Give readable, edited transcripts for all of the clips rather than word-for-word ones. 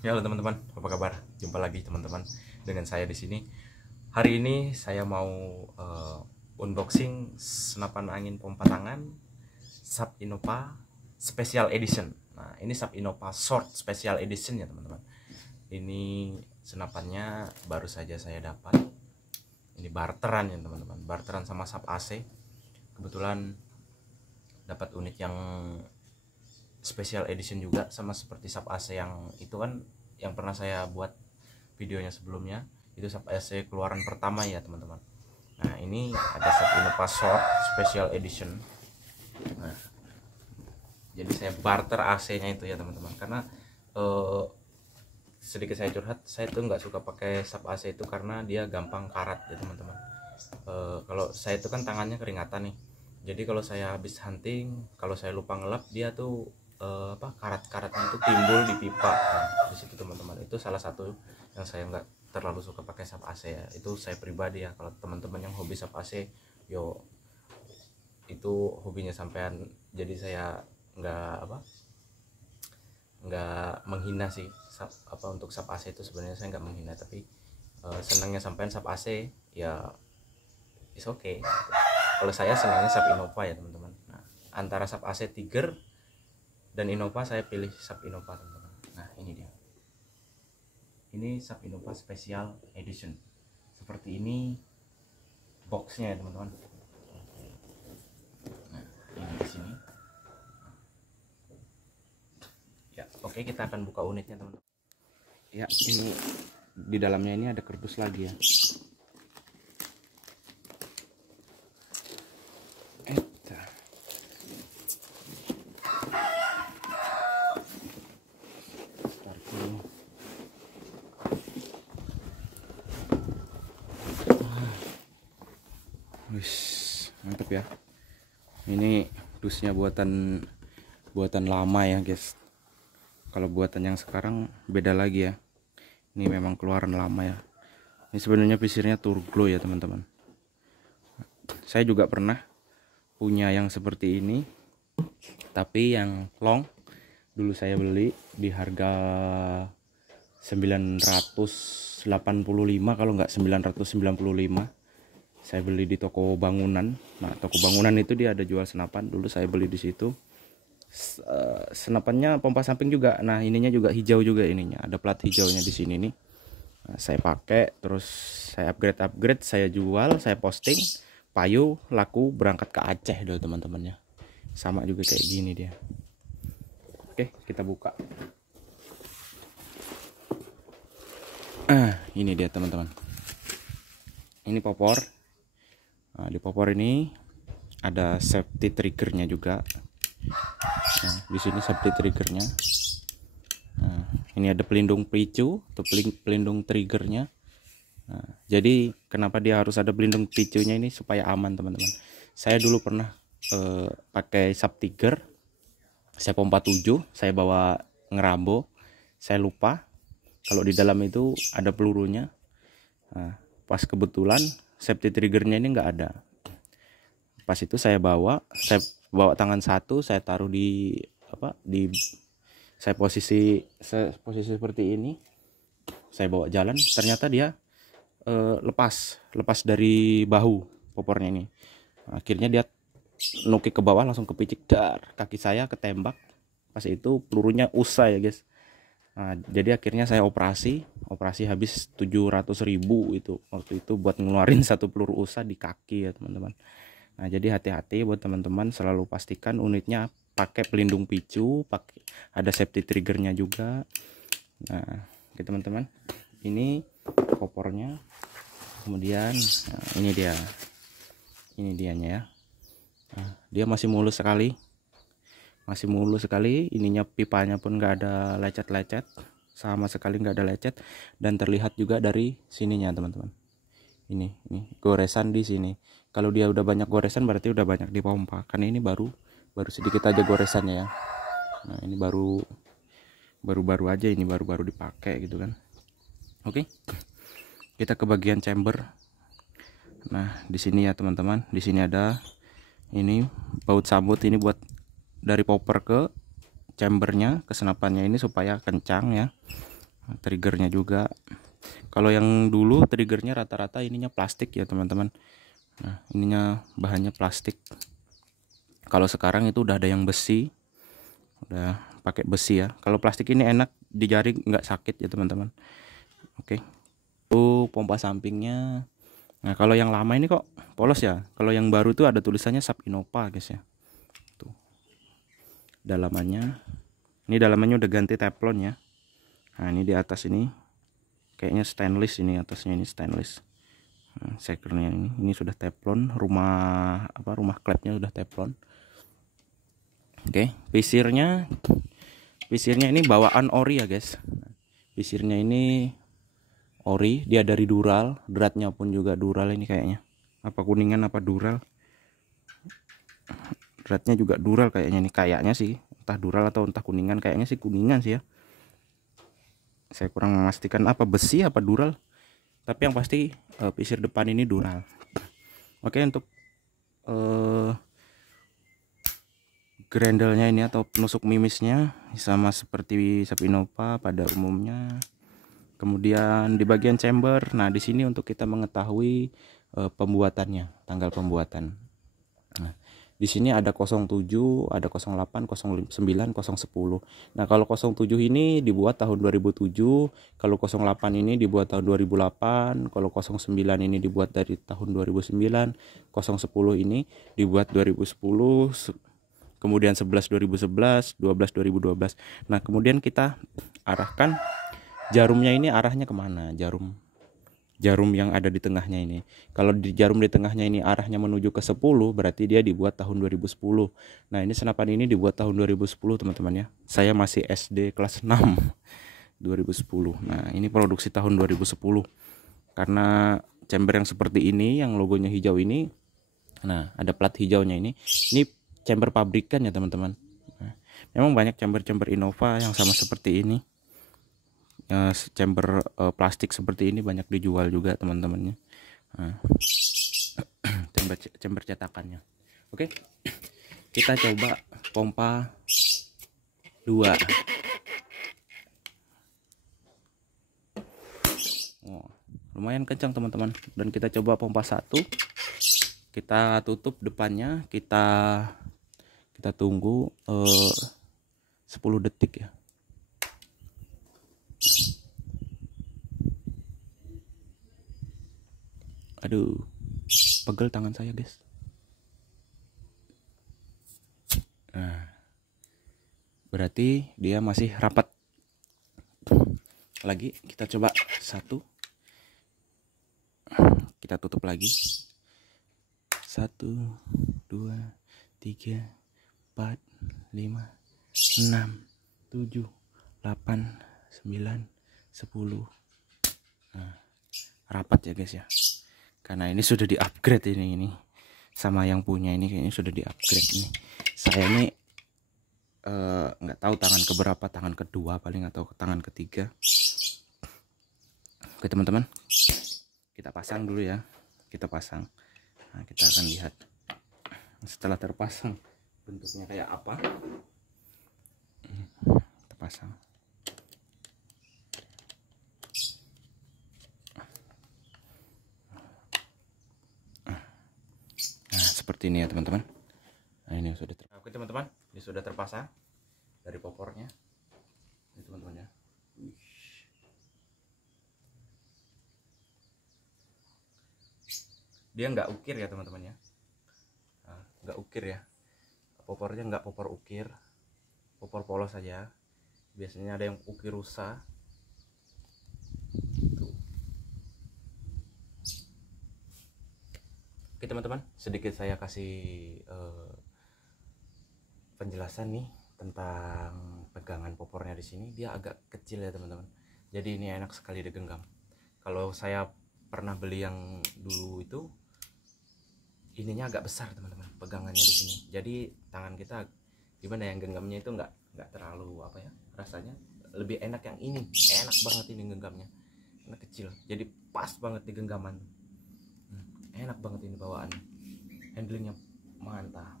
Ya, halo teman-teman, apa kabar? Jumpa lagi teman-teman dengan saya di sini. Hari ini saya mau unboxing senapan angin pompa tangan Sub Innova Special Edition. Nah, ini Sub Innova Short Special Edition ya teman-teman. Ini senapannya baru saja saya dapat. Ini barteran ya teman-teman, barteran sama Sub AC. Kebetulan dapat unit yang special edition juga, sama seperti sub AC yang itu kan yang pernah saya buat videonya sebelumnya. Itu sub AC keluaran pertama ya teman-teman. Nah, ini ada sub Innova Short special edition. Nah, jadi saya barter AC nya itu ya teman-teman, karena sedikit saya curhat, saya tuh nggak suka pakai sub AC itu karena dia gampang karat ya teman-teman. Kalau saya itu kan tangannya keringatan nih, jadi kalau saya habis hunting, kalau saya lupa ngelap, dia tuh karat-karatnya itu timbul di pipa. Nah, di situ teman-teman, itu salah satu yang saya nggak terlalu suka pakai sub AC ya. Itu saya pribadi ya. Kalau teman-teman yang hobi sub AC, yo itu hobinya sampean. Jadi saya nggak menghina sih untuk sub AC itu. Sebenarnya saya nggak menghina, tapi senangnya sampean sub AC ya, is okay. Kalau saya senangnya sub Innova ya teman-teman. Nah, antara sub AC Tiger dan Innova, saya pilih sub Innova teman-teman. Nah, ini dia. Ini sub Innova Special Edition. Seperti ini boxnya ya teman-teman. Nah, ini di sini. Ya, oke, kita akan buka unitnya teman-teman. Ya, ini di dalamnya ini ada kardus lagi ya. Wis, mantep ya. Ini dusnya buatan lama ya guys. Kalau buatan yang sekarang beda lagi ya. Ini memang keluaran lama ya. Ini sebenarnya pisirnya Turglo ya teman-teman. Saya juga pernah punya yang seperti ini, tapi yang long. Dulu saya beli di harga 985, kalau nggak 995. Saya beli di toko bangunan. Nah, toko bangunan itu dia ada jual senapan. Dulu saya beli di situ. Senapannya pompa samping juga. Nah, ininya juga hijau juga ininya. Ada plat hijaunya di sini nih. Nah, saya pakai, terus saya upgrade, saya jual, saya posting, payu, laku, berangkat ke Aceh dulu teman-temannya. Sama juga kayak gini dia. Oke, kita buka. Ini dia teman-teman. Ini popor. Nah, di popor ini ada safety triggernya juga. Nah, di sini safety triggernya. Nah, ini ada pelindung picu atau pelindung triggernya. Nah, jadi kenapa dia harus ada pelindung picunya ini? Supaya aman teman-teman. Saya dulu pernah pakai sub Tiger, saya pompa 7, saya bawa ngerambo, saya lupa kalau di dalam itu ada pelurunya. Nah, pas kebetulan safety triggernya ini nggak ada. Pas itu saya bawa tangan satu, saya taruh di saya posisi seperti ini, saya bawa jalan, ternyata dia lepas dari bahu popornya ini. Akhirnya dia nukik ke bawah, langsung kepicik dar, kaki saya ketembak. Pas itu pelurunya usai ya guys. Nah, jadi akhirnya saya operasi habis 700.000 itu waktu itu buat ngeluarin satu peluru USA di kaki ya teman-teman. Nah, jadi hati-hati buat teman-teman, selalu pastikan unitnya pakai pelindung picu, pakai ada safety triggernya juga. Nah, oke teman-teman, ini kopornya. Kemudian nah, ini dianya ya. Nah, dia masih mulus sekali. Ininya pipanya pun nggak ada lecet-lecet, sama sekali nggak ada lecet, dan terlihat juga dari sininya teman-teman. Ini goresan di sini. Kalau dia udah banyak goresan berarti udah banyak dipompa. Karena ini baru sedikit aja goresannya ya. Nah, ini baru aja, ini baru dipakai gitu kan. Oke. Kita ke bagian chamber. Nah, di sini ya teman-teman, di sini ada ini baut sambut, ini buat dari popper ke chambernya, ke senapannya ini supaya kencang ya. triggernya juga. Kalau yang dulu triggernya rata-rata ininya plastik ya teman-teman. Nah, ininya bahannya plastik. Kalau sekarang itu udah ada yang besi, udah pakai besi ya. Kalau plastik ini enak di jari, nggak sakit ya teman-teman. Oke, itu pompa sampingnya. Nah, kalau yang lama ini kok polos ya. Kalau yang baru tuh ada tulisannya Sub Innova guys ya. Tuh dalamannya. Ini dalamannya udah ganti teflon ya. Nah, ini di atas ini kayaknya stainless, ini atasnya ini stainless. Nah, sekernya ini sudah teflon, rumah klepnya sudah teflon. Oke, visirnya ini bawaan ori ya guys. Visirnya ini ori, dia dari Dural, dratnya pun juga Dural ini kayaknya. Apa kuningan apa Dural? Dratnya juga Dural kayaknya nih, kayaknya sih. Entah Dural atau entah kuningan, kayaknya sih kuningan sih ya. Saya kurang memastikan apa besi apa Dural. Tapi yang pasti visir depan ini Dural. Oke, untuk grendelnya ini atau penusuk mimisnya sama seperti Sub Innova pada umumnya. Kemudian di bagian chamber, nah di sini untuk kita mengetahui pembuatannya, tanggal pembuatan. Nah, di sini ada 07, ada 08, 09, 010. Nah, kalau 07 ini dibuat tahun 2007, kalau 08 ini dibuat tahun 2008, kalau 09 ini dibuat dari tahun 2009, 010 ini dibuat 2010, kemudian 11 2011, 12 2012. Nah, kemudian kita arahkan jarumnya ini arahnya kemana? Jarum yang ada di tengahnya ini. Kalau di jarum di tengahnya ini arahnya menuju ke 10, berarti dia dibuat tahun 2010. Nah, ini senapan ini dibuat tahun 2010 teman-teman ya. Saya masih SD kelas 6 2010. Nah, ini produksi tahun 2010. Karena chamber yang seperti ini, yang logonya hijau ini, nah ada plat hijaunya ini chamber pabrikan ya teman-teman. Nah, memang banyak chamber-chamber Innova yang sama seperti ini. Chamber plastik seperti ini banyak dijual juga teman-temannya. Nah, chamber cetakannya. Oke, kita coba pompa 2. Lumayan kencang teman-teman. Dan kita coba pompa 1. Kita tutup depannya, kita tunggu 10 detik ya. Aduh, pegel tangan saya guys. Nah, berarti dia masih rapat. Lagi kita coba 1. Kita tutup lagi. 1, 2, 3, 4, 5, 6, 7, 8, 9, 10. Nah, rapat ya guys ya. Karena ini sudah di upgrade ini sama yang punya ini kayaknya sudah di upgrade ini. Saya ini nggak tahu tangan keberapa, tangan kedua paling atau tangan ketiga. Oke teman-teman, kita pasang dulu ya. Kita pasang. Nah, kita akan lihat setelah terpasang bentuknya kayak apa. Kita pasang. Seperti ini ya teman-teman. Nah, ini sudah oke teman-teman, ini sudah terpasang dari popornya. Ini teman-teman ya. Dia nggak ukir ya teman-teman ya. Nah, nggak ukir ya. Popornya nggak popor ukir, popor polos saja. Biasanya ada yang ukir rusa. Oke teman-teman, sedikit saya kasih penjelasan nih tentang pegangan popornya di sini. Dia agak kecil ya teman-teman. Jadi ini enak sekali digenggam. Kalau saya pernah beli yang dulu itu, ininya agak besar teman-teman, pegangannya di sini. Jadi tangan kita gimana yang genggamnya itu nggak terlalu apa ya, rasanya lebih enak yang ini. Enak banget ini genggamnya, karena kecil. Jadi pas banget di genggaman. Enak banget ini bawaannya, handlingnya mantap.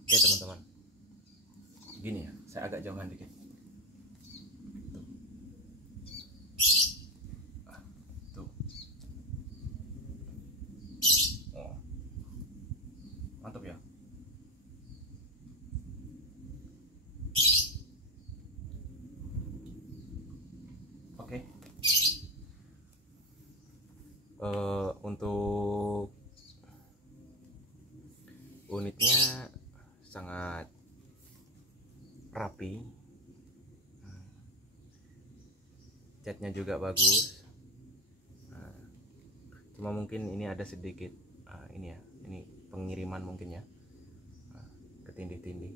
Oke teman-teman, gini ya, saya agak jauhan dikit. Untuk unitnya sangat rapi, catnya juga bagus. Cuma mungkin ini ada sedikit ini ya, ini pengiriman mungkin ya, ketindih-tindih.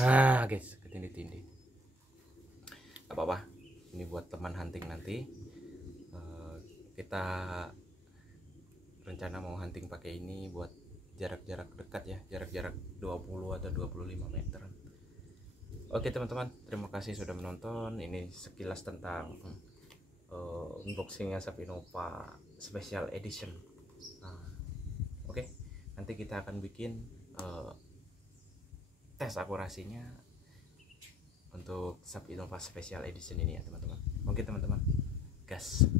Nah guys, ketindih-tindih. Gak apa-apa, ini buat teman hunting nanti. Kita rencana mau hunting pakai ini buat jarak-jarak dekat ya, jarak-jarak 20 atau 25 meter. Oke teman-teman, terima kasih sudah menonton. Ini sekilas tentang unboxingnya Sapinova Special Edition. Oke, nanti kita akan bikin tes akurasinya untuk Sapinova Special Edition ini ya teman-teman. Oke teman-teman, gas.